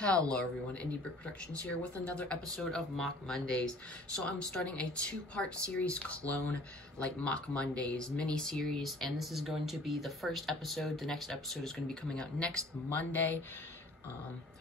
Hello everyone, Indie Brick Productions here with another episode of MOC Mondays. So I'm starting a two-part series clone, like MOC Mondays mini-series, and this is going to be the first episode. The next episode is going to be coming out next Monday.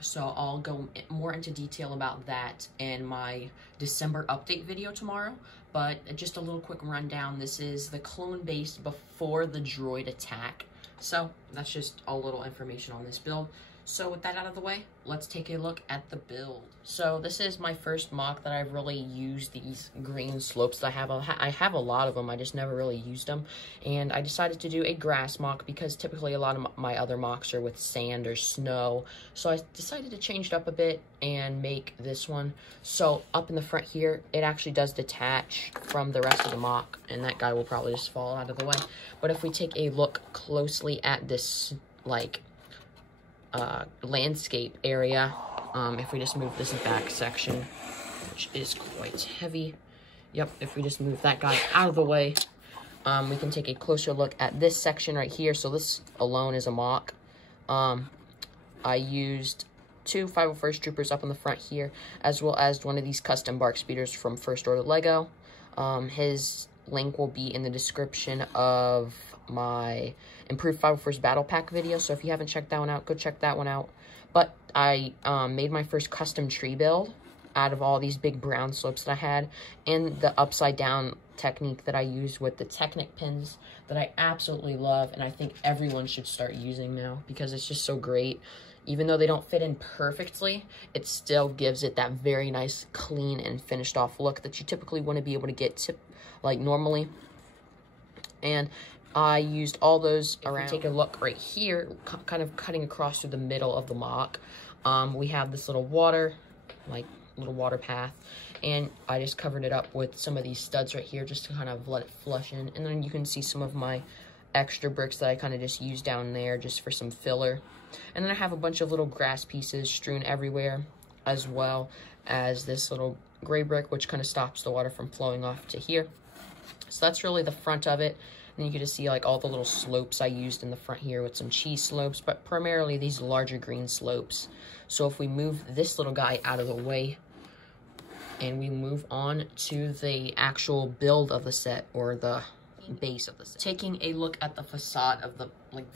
So I'll go more into detail about that in my December update video tomorrow. But just a little quick rundown. This is the clone base before the droid attack. So that's just a little information on this build. So with that out of the way, let's take a look at the build. So this is my first MOC that I've really used these green slopes that I have. I have a lot of them, I just never really used them. And I decided to do a grass MOC because typically a lot of my other MOCs are with sand or snow. So I decided to change it up a bit and make this one. So up in the front here, it actually does detach from the rest of the MOC, and that guy will probably just fall out of the way. But if we take a look closely at this, like, landscape area, if we just move this back section, which is quite heavy, if we just move that guy out of the way, we can take a closer look at this section right here. So this alone is a MOC. I used two 501st Troopers up in the front here, as well as one of these custom bark speeders from First Order Lego. His link will be in the description of my improved 501st battle pack video, so if you haven't checked that one out, go check that one out. But I made my first custom tree build out of all these big brown slopes that I had, and the upside down technique that I used with the Technic pins that I absolutely love, and I think everyone should start using now because it's just so great. Even though they don't fit in perfectly, it still gives it that very nice, clean, and finished off look that you typically want to be able to get like normally. And I used all those around. Take a look right here, kind of cutting across through the middle of the MOC. We have this little water path, and I just covered it up with some of these studs right here just to kind of let it flush in. And then you can see some of my extra bricks that I kind of just used down there just for some filler. And then I have a bunch of little grass pieces strewn everywhere, as well as this little gray brick, which kind of stops the water from flowing off to here. So that's really the front of it. And you can just see like all the little slopes I used in the front here with some cheese slopes, but primarily these larger green slopes. So if we move this little guy out of the way and we move on to the actual build of the set, or the base of the set. Taking a look at the facade of the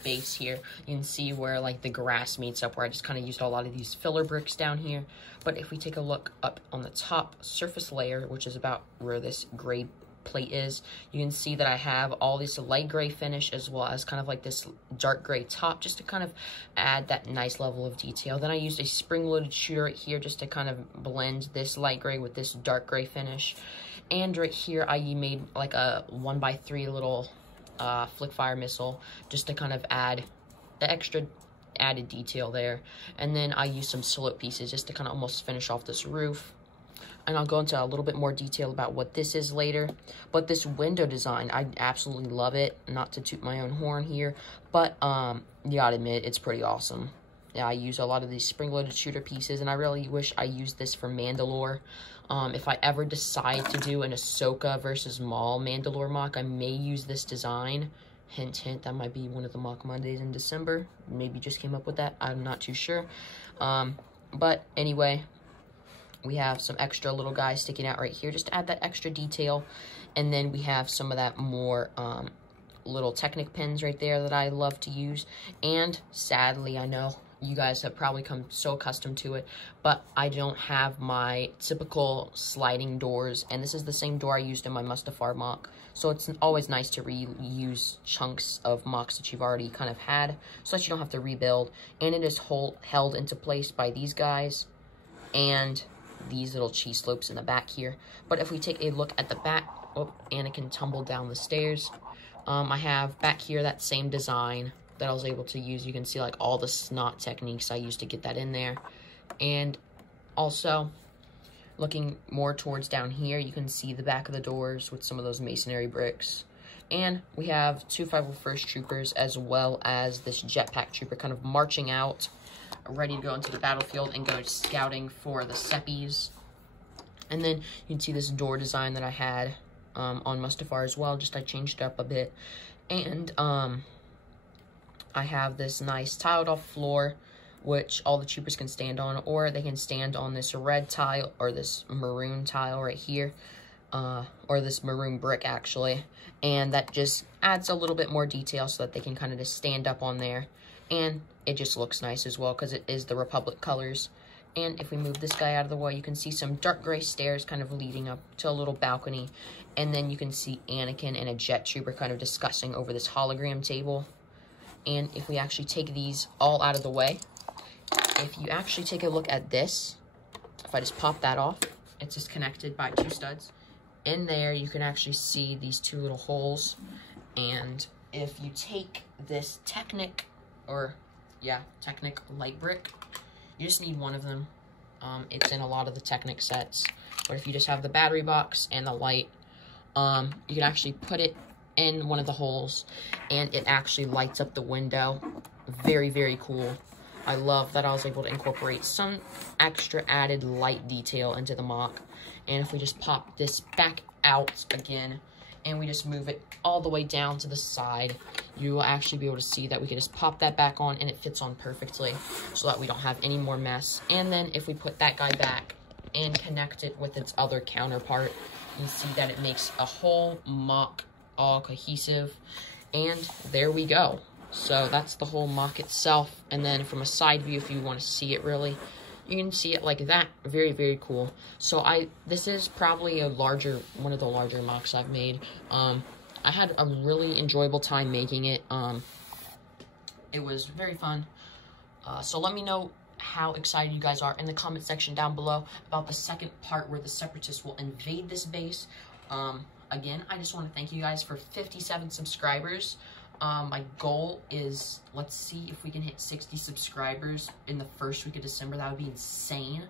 base here, you can see where like the grass meets up, where I just kind of used a lot of these filler bricks down here. But if we take a look up on the top surface layer, which is about where this gray plate is, you can see that I have all this light gray finish as well as kind of like this dark gray top, just to kind of add that nice level of detail. Then I used a spring-loaded shooter right here just to kind of blend this light gray with this dark gray finish. And right here I made like a 1x3 little flick fire missile just to kind of add the extra added detail there. And then I used some slope pieces just to kind of almost finish off this roof. And I'll go into a little bit more detail about what this is later. But this window design, I absolutely love it. Not to toot my own horn here, but you gotta admit, it's pretty awesome. Yeah, I use a lot of these spring-loaded shooter pieces, and I really wish I used this for Mandalore. If I ever decide to do an Ahsoka versus Maul Mandalore MOC, I may use this design. Hint, hint, that might be one of the MOC Mondays in December. Maybe just came up with that. I'm not too sure. But anyway, we have some extra little guys sticking out right here just to add that extra detail. And then we have some of that more little Technic pins right there that I love to use. And sadly, I know you guys have probably come so accustomed to it, but I don't have my typical sliding doors, and this is the same door I used in my Mustafar MOC. So it's always nice to reuse chunks of MOCs that you've already kind of had, so that you don't have to rebuild. And it is held into place by these guys and these little cheese slopes in the back here. But if we take a look at the back, oh, Anakin tumbled down the stairs. I have back here that same design that I was able to use. You can see like all the snot techniques I used to get that in there. And also, looking more towards down here, you can see the back of the doors with some of those masonry bricks. And we have two 501st Troopers as well as this jetpack trooper kind of marching out, ready to go into the battlefield and go scouting for the Seppies. And then you can see this door design that I had on Mustafar as well, just I changed it up a bit. And I have this nice tiled off floor which all the troopers can stand on, or they can stand on this red tile or this maroon tile right here, or this maroon brick actually, and that just adds a little bit more detail so that they can kind of just stand up on there, and it just looks nice as well because it is the Republic colors. And if we move this guy out of the way, you can see some dark gray stairs kind of leading up to a little balcony, and then you can see Anakin and a jet trooper kind of discussing over this hologram table. And if we actually take these all out of the way, if you actually take a look at this, if I just pop that off, it's just connected by 2 studs. In there, you can actually see these 2 little holes. And if you take this Technic light brick, you just need one of them. It's in a lot of the Technic sets. But if you just have the battery box and the light, you can actually put it in one of the holes, and it actually lights up the window. Very, very cool. I love that I was able to incorporate some extra added light detail into the MOC. And if we just pop this back out again, and we just move it all the way down to the side, you will actually be able to see that we can just pop that back on, and it fits on perfectly so that we don't have any more mess. And then if we put that guy back and connect it with its other counterpart, you see that it makes a whole MOC all cohesive, and there we go. So that's the whole MOC itself. And then from a side view, if you want to see it really, you can see it like that. Very, very cool. So this is probably one of the larger MOCs I've made. I had a really enjoyable time making it. It was very fun. So let me know how excited you guys are in the comment section down below about the second part where the Separatists will invade this base. Again, I just want to thank you guys for 57 subscribers. My goal is, let's see if we can hit 60 subscribers in the first week of December. That would be insane.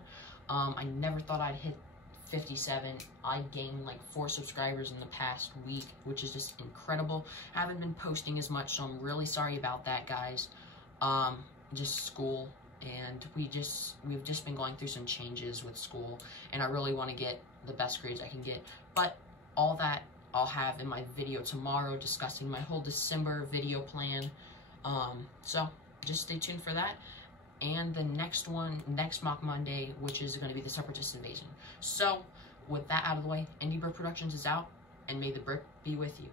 I never thought I'd hit 57. I gained like 4 subscribers in the past week, which is just incredible. I haven't been posting as much, so I'm really sorry about that, guys. Just school, and we've just been going through some changes with school, and I really want to get the best grades I can get. But all that I'll have in my video tomorrow, discussing my whole December video plan. So just stay tuned for that. And the next MOC Monday, which is going to be the Separatist invasion. So with that out of the way, Indie Brick Productions is out, and may the brick be with you.